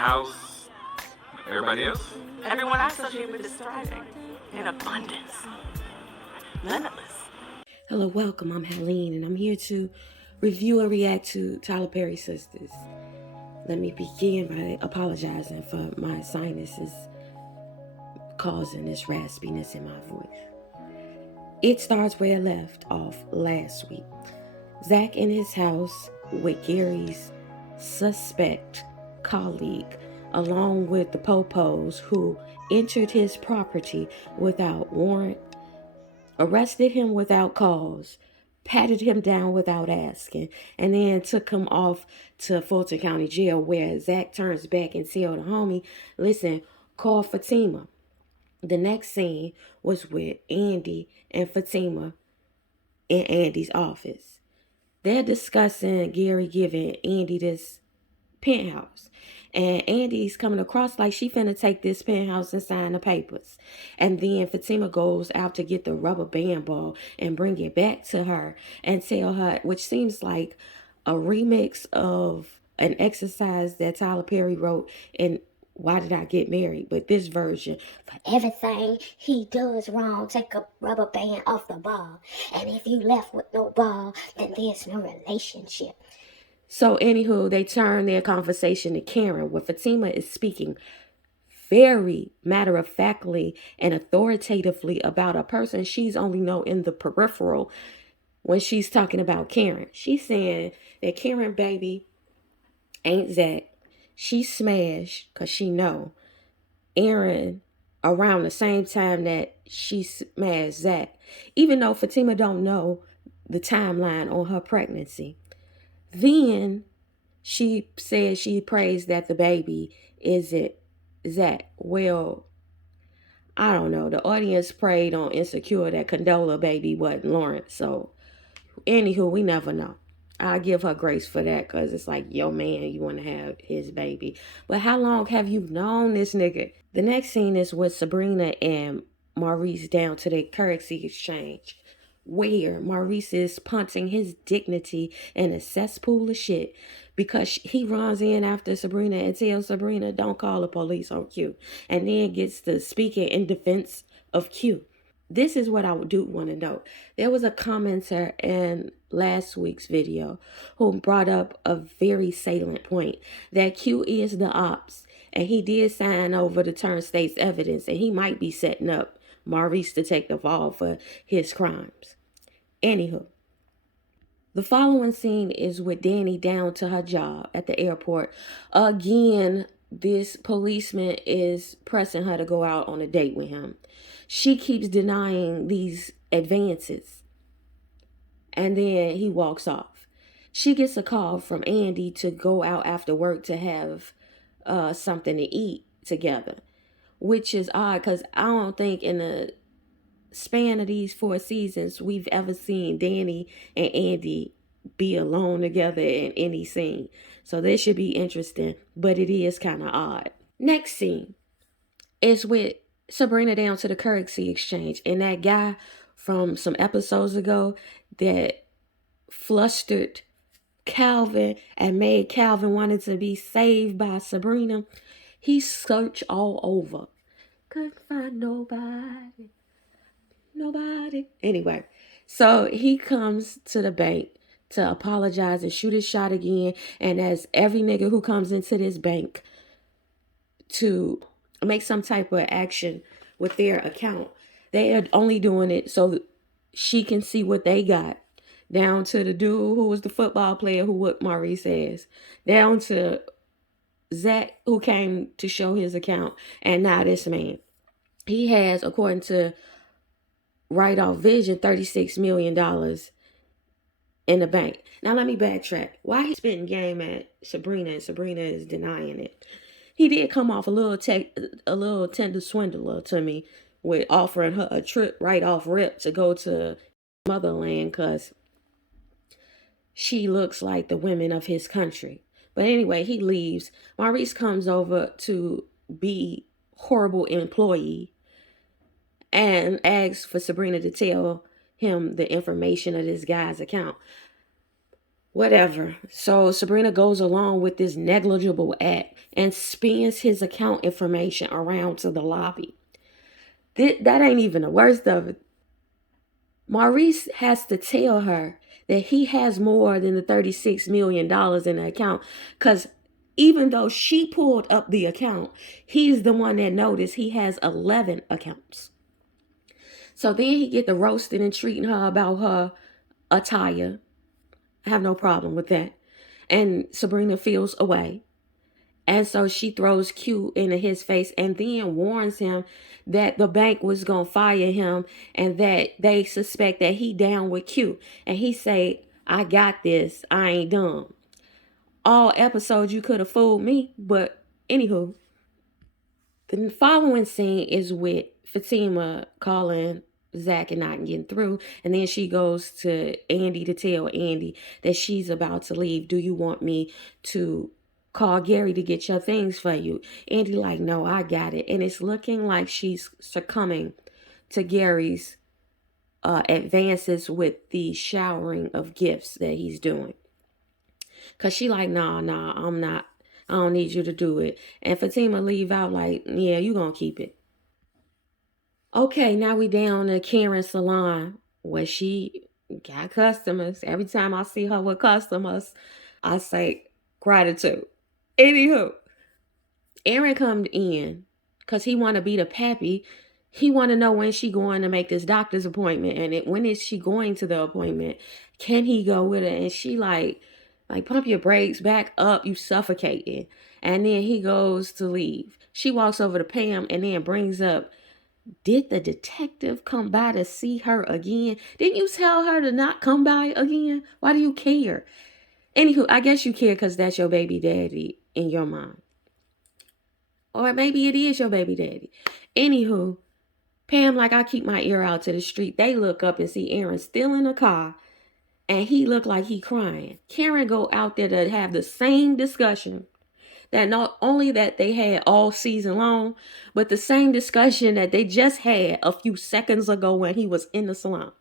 house. Everybody else? Everyone I associate with is thriving. In abundance. Limitless. Hello, welcome. I'm Helene, and I'm here to review and react to Tyler Perry's Sistas. Let me begin by apologizing for my sinuses causing this raspiness in my voice. It starts where it left off last week. Zach in his house with Gary's suspect colleague, along with the Popos who entered his property without warrant, arrested him without cause, patted him down without asking, and then took him off to Fulton County Jail, where Zach turns back and tells the homie, listen, call Fatima. The next scene was with Andy and Fatima in Andy's office. They're discussing Gary giving Andy this penthouse. And Andy's coming across like she finna take this penthouse and sign the papers. And then Fatima goes out to get the rubber band ball and bring it back to her and tell her, which seems like a remix of an exercise that Tyler Perry wrote in Why Did I Get Married? But this version, for everything he does wrong, take a rubber band off the ball. And if you left with no ball, then there's no relationship. So anywho, they turn their conversation to Karen, where Fatima is speaking very matter-of-factly and authoritatively about a person she's only know in the peripheral when she's talking about Karen. She's saying that Karen, baby, ain't Zach. She smashed because she know Aaron around the same time that she smashed Zach, even though Fatima don't know the timeline on her pregnancy. Then she said she prays that the baby isn't Zach. Well, I don't know. The audience prayed on Insecure that Condola baby wasn't Lawrence. So, anywho, we never know. I give her grace for that because it's like, yo, man, you want to have his baby. But how long have you known this nigga? The next scene is with Sabrina and Maurice down to the currency exchange, where Maurice is punting his dignity in a cesspool of shit because he runs in after Sabrina and tells Sabrina, don't call the police on Q, and then gets to speaking in defense of Q. This is what I do want to know. There was a commenter in last week's video who brought up a very salient point, that Q is the ops, and he did sign over to turn state's evidence, and he might be setting up Maurice to take the fall for his crimes. Anywho, the following scene is with Danny down to her job at the airport. Again, this policeman is pressing her to go out on a date with him. She keeps denying these advances, and then he walks off. She gets a call from Andy to go out after work to have something to eat together, which is odd because I don't think in the span of these 4 seasons we've ever seen Danny and Andy be alone together in any scene. So this should be interesting, but it is kind of odd. Next scene is with Sabrina down to the currency exchange, and that guy from some episodes ago that flustered Calvin and made Calvin wanted to be saved by Sabrina. He searched all over, couldn't find nobody. Anyway, so he comes to the bank to apologize and shoot his shot again. And as every nigga who comes into this bank to make some type of action with their account, they are only doing it so she can see what they got. Down to the dude who was the football player who whooped Maurice ass. Down to Zach, who came to show his account. And now this man. He has, according to Write-Off Vision, $36 million in the bank. Now let me backtrack. Why he spitting game at Sabrina and Sabrina is denying it? He did come off a little tender swindler to me with offering her a trip right off rip to go to motherland because she looks like the women of his country. But anyway, he leaves. Maurice comes over to be horrible employee and asks for Sabrina to tell him the information of this guy's account. Whatever. So Sabrina goes along with this negligible act and spins his account information around to the lobby. That ain't even the worst of it. Maurice has to tell her that he has more than the $36 million in the account, because even though she pulled up the account, he's the one that noticed he has 11 accounts. So then he get to roasting and treating her about her attire. I have no problem with that. And Sabrina feels away. And so she throws Q into his face and then warns him that the bank was going to fire him and that they suspect that he down with Q. And he say, I got this. I ain't dumb. All episodes you could have fooled me. But anywho, the following scene is with Fatima calling Zach and not getting through. And then she goes to Andy to tell Andy that she's about to leave. Do you want me to call Gary to get your things for you? Andy like, no, I got it. And it's looking like she's succumbing to Gary's advances with the showering of gifts that he's doing. Because she like, nah, I'm not. I don't need you to do it. And Fatima leave out like, yeah, you gonna keep it. Okay, now we down to Karen's salon where she got customers. Every time I see her with customers, I say gratitude. Anywho, Aaron come in because he want to be the pappy. He want to know when she going to make this doctor's appointment and when is she going to the appointment. Can he go with her? And she like pump your brakes, back up, you suffocating. And then he goes to leave. She walks over to Pam and then brings up, did the detective come by to see her again? Didn't you tell her to not come by again? Why do you care? Anywho, I guess you care because that's your baby daddy in your mind. Or maybe it is your baby daddy. Anywho, Pam like, I keep my ear out to the street. They look up and see Aaron still in the car. And he look like he crying. Karen go out there to have the same discussion that not only that they had all season long, but the same discussion that they just had a few seconds ago when he was in the salon.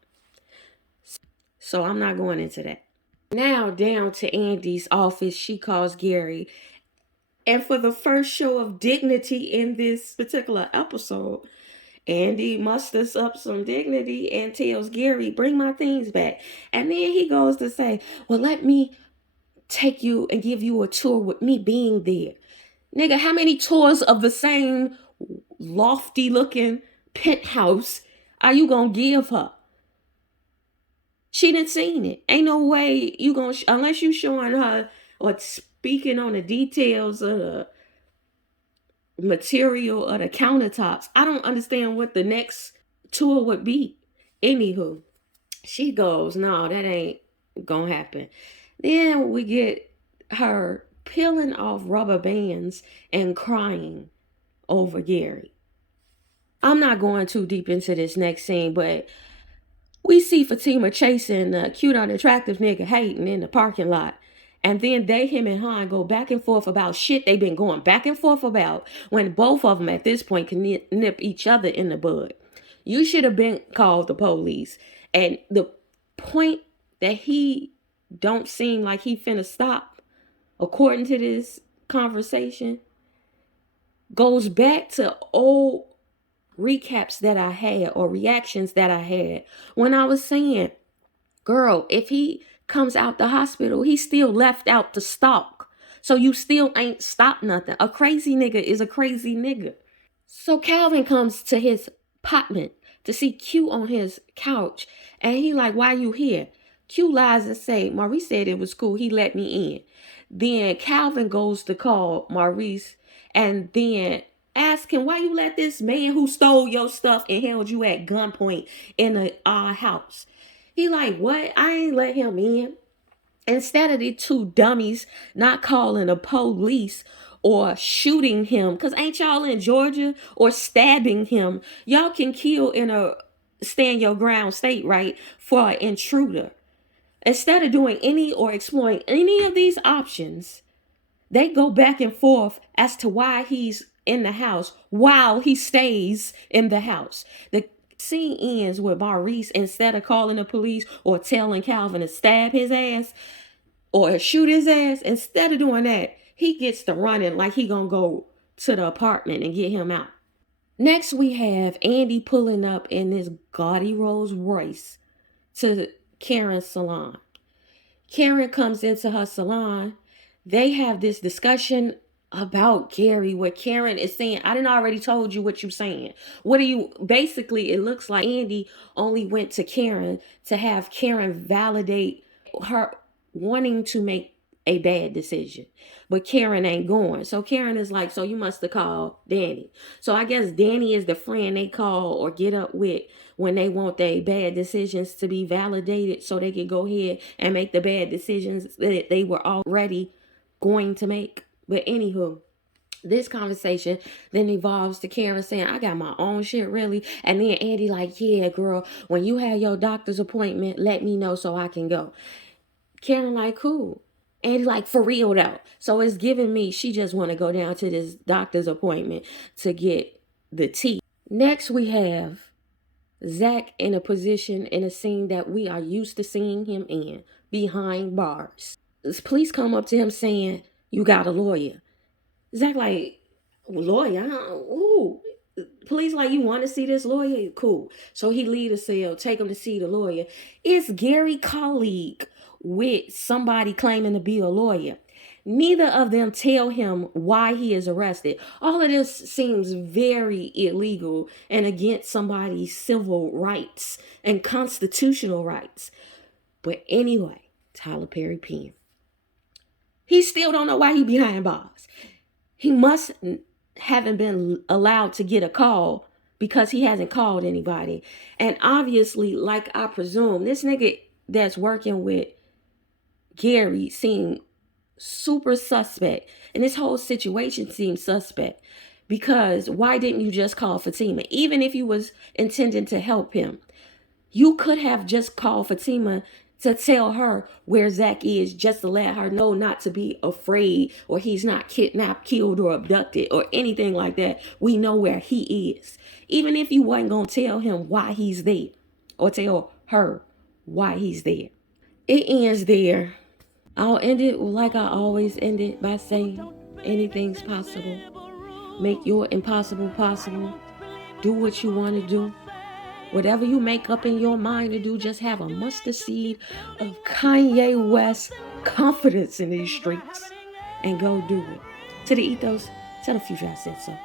So I'm not going into that. Now down to Andy's office, she calls Gary. And for the first show of dignity in this particular episode, Andy musters up some dignity and tells Gary, bring my things back. And then he goes to say, well, let me take you and give you a tour with me being there. Nigga, how many tours of the same lofty looking penthouse are you gonna give her? She didn't seen it. Ain't no way you gonna, unless you showing her or speaking on the details of the material of the countertops. I don't understand what the next tour would be. Anywho, she goes, no, that ain't gonna happen. Then we get her peeling off rubber bands and crying over Gary. I'm not going too deep into this next scene, but we see Fatima chasing a cute, unattractive nigga Hayden in the parking lot. And then him and Han go back and forth about shit they've been going back and forth about when both of them at this point can nip each other in the bud. You should have been called the police. And the point that he don't seem like he finna stop, according to this conversation, goes back to old recaps that I had or reactions that I had when I was saying, girl, if he comes out the hospital, he's still left out to stalk. So you still ain't stopped nothing. A crazy nigga is a crazy nigga. So Calvin comes to his apartment to see Q on his couch. And he like, why you here? Q lies and say, Maurice said it was cool. He let me in. Then Calvin goes to call Maurice and then ask him, why you let this man who stole your stuff and held you at gunpoint in our house? He like, what? I ain't let him in. Instead of the two dummies not calling the police or shooting him, because ain't y'all in Georgia, or stabbing him, y'all can kill in a stand your ground state, right, for an intruder. Instead of doing any or exploring any of these options, they go back and forth as to why he's in the house while he stays in the house. The scene ends with Maurice, instead of calling the police or telling Calvin to stab his ass, or shoot his ass. Instead of doing that, he gets to running like he gonna go to the apartment and get him out. Next, we have Andy pulling up in this gaudy Rolls Royce to Karen's salon. Karen comes into her salon. They have this discussion about Gary where Karen is saying, I done already told you what you're saying. What are you, basically it looks like Andy only went to Karen to have Karen validate her wanting to make a bad decision. But Karen ain't going. So Karen is like, so you must have called Danny. So I guess Danny is the friend they call or get up with when they want their bad decisions to be validated so they can go ahead and make the bad decisions that they were already going to make. But anywho, this conversation then evolves to Karen saying, I got my own shit, really. And then Andy like, yeah, girl, when you have your doctor's appointment, let me know so I can go. Karen like, cool. Andy like, for real though. So it's giving me, she just want to go down to this doctor's appointment to get the tea. Next we have Zach in a position in a scene that we are used to seeing him in, behind bars. This police come up to him saying, you got a lawyer. Zach like, lawyer? Ooh. Police like, you want to see this lawyer? Cool. So he leave the cell, take him to see the lawyer. It's Gary colleague with somebody claiming to be a lawyer. Neither of them tell him why he is arrested. All of this seems very illegal and against somebody's civil rights and constitutional rights. But anyway, Tyler Perry Penn. He still don't know why he behind bars. He must haven't been allowed to get a call because he hasn't called anybody. And obviously, like I presume, this nigga that's working with Gary seemed super suspect. And this whole situation seems suspect. Because why didn't you just call Fatima? Even if you was intending to help him, you could have just called Fatima to tell her where Zach is, just to let her know not to be afraid, or he's not kidnapped, killed, or abducted, or anything like that. We know where he is. Even if you wasn't going to tell him why he's there, or tell her why he's there. It ends there. I'll end it like I always end it, by saying anything's possible. Make your impossible possible. Do what you want to do. Whatever you make up in your mind to do, just have a mustard seed of Kanye West confidence in these streets and go do it. To the ethos, tell the future I said so.